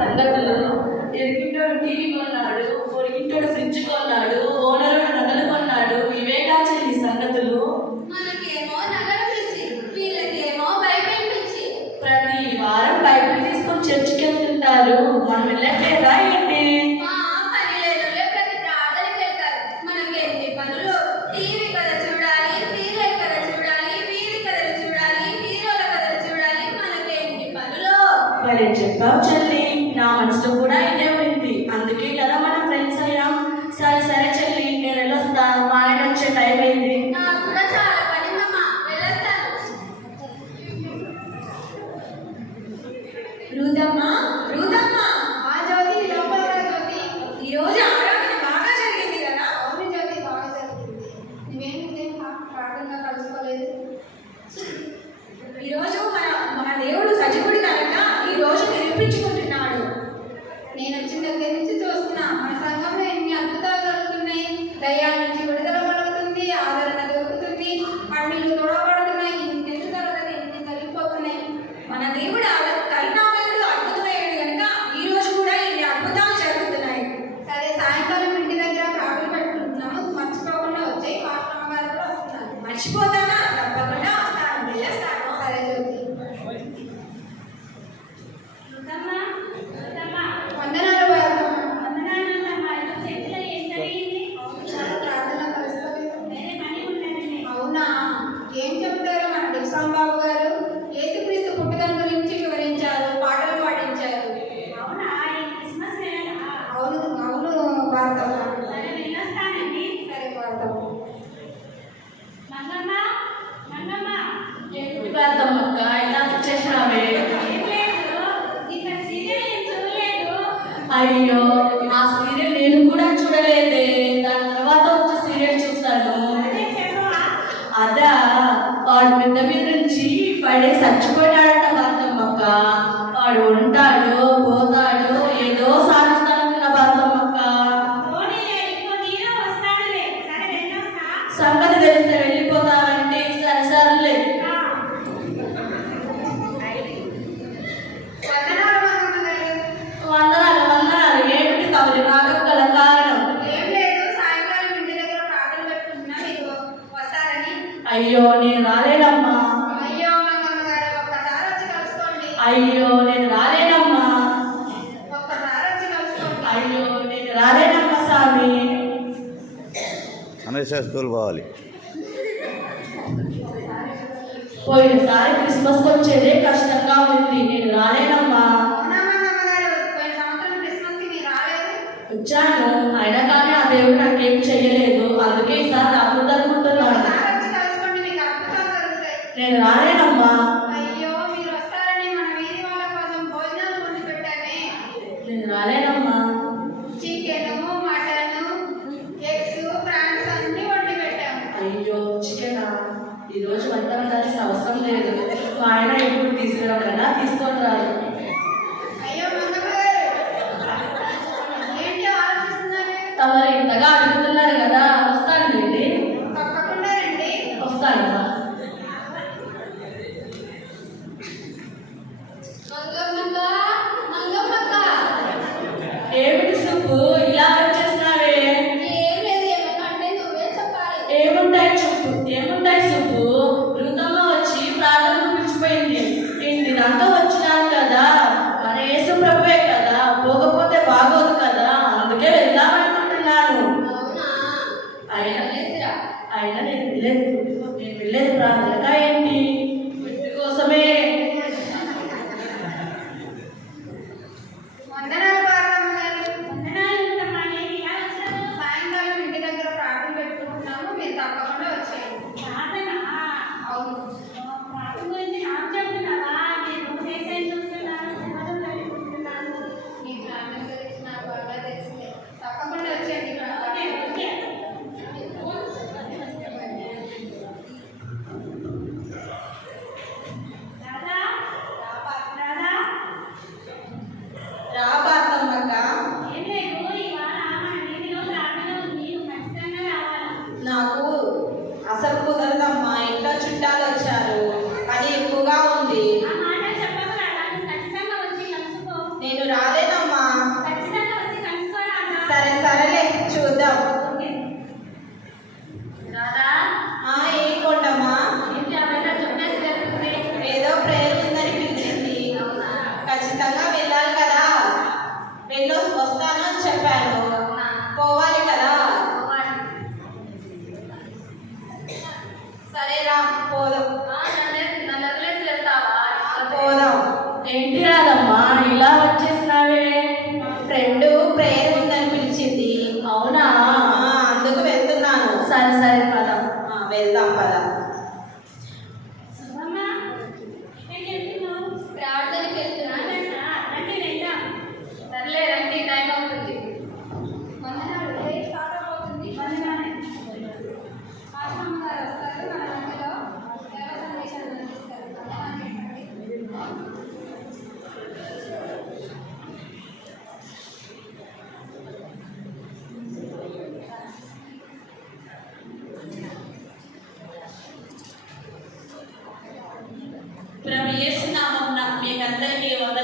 సంగతులు. ఎరిగింటోడు టీవీ కొన్నాడు, పొరిగింటోడు ఫ్రిడ్జ్ కొన్నాడు, ఓనరు నగలు కొన్నాడు. ఇవేగా చెల్లి సంగతులు. మనకేమో నగలు పిచ్చి, వీళ్ళకేమో బైబిల్ పిచ్చి. ప్రతి వారం బైబిల్ తీసుకొని చర్చికి వెళ్తుంటారు. మనం వెళ్ళట్లేదా ఏంటి? పని లేదులే, ప్రతి ప్రార్థనకి వెళ్తారు. మనకి ఎన్ని పనులు. టీవీ కథ చూడాలి, సీరియల్ కథ చూడాలి, వీధి కథలు చూడాలి, హీరోల కథలు చూడాలి. మనకి ఎన్ని పనులు. మరి చెప్పావు చెల్లి, నా మనసులో కూడా ఇదే ఉంది. అందుకే కదా మనం ఫ్రెండ్స్ అయ్యాం. సరే సరే చెల్లి, నేను వెళ్ళొస్తాను. మా ఆయన వచ్చే టైం అయింది. నాకు కూడా చాలా పని ఉందమ్మా, వెళ్ళొస్తాను. రూదమ్మా, రూదమ్మా, ఆ జ్యోతి లోపల జ్యోతి. ఈరోజు ఆరాధన బాగా జరిగింది కదా? అవును జ్యోతి, బాగా జరిగింది. నువ్వేం ప్రార్థనగా కలుసుకోలేదు? ఈరోజు మన దేవుడు సజీవుడి కనుక ఈ రోజు నిరూపించుకుంటున్నాడు. నేను వచ్చిన దగ్గర నుంచి చూస్తున్నా, మన సంఘంలో ఎన్ని అద్భుతాలు జరుగుతున్నాయి. దయ్యాల నుంచి విడుదల కలుగుతుంది, ఆదరణ దొరుకుతుంది, కన్నీళ్లు తొడవబడుతున్నాయి. ఇన్ని జరుగుతుంది, ఇన్ని జరిగిపోతున్నాయి. మన దేవుడు కరుణామయుడు, అద్భుతమయుడు కనుక ఈ రోజు కూడా ఇన్ని అద్భుతాలు జరుగుతున్నాయి. సరే, సాయంకాలం ఇంటి దగ్గర ప్రార్థన పెట్టుకుంటున్నాము, మర్చిపోకుండా వచ్చాయి. పాస్టమ్మ గారు కూడా వస్తున్నారు. మర్చిపోతానా? తప్పకుండా వస్తాను, వెళ్ళేస్తాను. సరే జ్యోతి. వందనాలు బాగున్నామా? చాలా ప్రార్థన కలుసుకోలేదు. అవునా? ఏం చెప్తారు మన డిప్సాం బాబు గారు? యేసుక్రీస్తు పుట్టుకను గురించి వివరించారు, పాటలు పాడించారు. అవును అవును భారతమ్మ. సరే భారతమ్మ. ఏంటి ప్రార్థమ్మక్క, ఇలా వచ్చేసినావే? అయ్యో, ఆ సీరియల్ నేను కూడా చూడలేదే. దాని తర్వాత వచ్చే సీరియల్ చూస్తాను. అదా, వాడు పెద్ద మీద నుంచి పడే చచ్చిపోయాడట భారతమ్మక్క. వాడు ఉంటాడు, పోతాడు, ఏదో సాధిస్తానన్న భారతమ్మక్క. సంగతి తెలిస్తే వెళ్ళిపోతావంటే సరే సరేలే. వందనాలు బాగున్న గారు. వందనాలు వందనాలు. ఏమిటి కబురు? నాకు గల కారణం? ఏం లేదు, సాయంకాలం ఇంటి దగ్గర ప్రార్థన పెట్టుకుంటున్నా, మీరు వస్తారని. అయ్యో, నేను రాలేనమ్మా. అయ్యో మంగమ్మ గారు, ఒక్కసారి వచ్చి కలుసుకోండి. అయ్యో, నేను రాలేనమ్మా. ఒక్కసారి వచ్చి కలుసుకోండి. అయ్యో, నేను రాలేనమ్మా స్వామి. అనేసా స్కూల్ పోవాలి. పోయినసారి క్రిస్మస్ వచ్చేదే కష్టంగా ఉంది. నేను రాలేనమ్మా. అవునా మంగమ్మ గారు, పోయిన సంవత్సరం క్రిస్మస్కి మీరు రాలేదు. వచ్చాను, అయినా కానీ ఆ దేవుడు నాకేం చెయ్యలేదు. అందుకే ఈసారి రాకూడదు అనుకుంటున్నాను. ఒకసారి వచ్చి కలుసుకోండి, మీకు అద్భుతాలు జరుగుతాయి. నేను రాలేనమ్మా. అయ్యో, మీరు వస్తారని మన వీధి వాళ్ళ కోసం భోజనాలు వండి పెట్టానే. నేను రాలేనమ్మా. చికెను, మటను, ఎగ్స్, ప్రాన్స్ అన్ని వండి పెట్టాము. అయ్యో, చికెనా? ఈరోజు వంట వండాల్సిన అవసరం లేదు. మా ఆయన ఎప్పుడు తీసుకురావడన్నా తీసుకొని రాదు. అయ్యో మంగమ్మ గారు, ఏంటి ఆలోచిస్తున్నారు? తమరు ఇంతగా అడుగుతున్నారు కదా, వస్తానండి. తప్పకుండా రండి. వస్తానమ్మా. మంగమ్మక్క, ఏమిటి సుబ్బు, ఇలా వచ్చేసినావే? ఏం లేదు, ఏమన్నా అంటే నువ్వే చెప్పాలి. ఏముంటాయి చెప్పు, ఏముంటాయి సుబ్బు? వృద్ధమ్మ వచ్చి ప్రార్థనకు పిలిచిపోయింది. ఇంటి దాంతో వచ్చినాను కదా, మన యేసు ప్రభువే కదా, పోకపోతే బాగోదు కదా, అందుకే వెళ్దామనుకుంటున్నాను. అవునా? చూద్దాం. రాధా ఏం కొండమ్మా? ఏంటి ఆ వెళ్ళ చెప్పేసి జరుగుతుంది ఏదో ప్రేయర్ ఉందని పిలిచింది. ఖచ్చితంగా వెళ్ళాలి కదా. వస్తాను అని చెప్పాను. పోవాలి కదా. సరేరా పోదాం. నన్ను వదిలేసి వెళ్తావా పోదాం. ఏంటి రాదమ్మా ఇలా వచ్చేసినావే? ఫ్రెండ్ ప్రేయర్ ఉందని పిలిచింది. అవునా? అందుకు వెళ్తున్నాను. సరే సరే పదం. వెళ్దాం పదా. ప్రార్థనకి వెళ్తున్నా సర్లే రండి టైం అవుతుంది వందనాలు డే స్టార్ట్ అయిపోతుంది. ఆశ్రమం గారు వస్తారు మన మధ్యలో దేవ సందేశాన్ని అందిస్తారు. ప్రభు యేసు నామమున మీకందరికీ వందనాలు.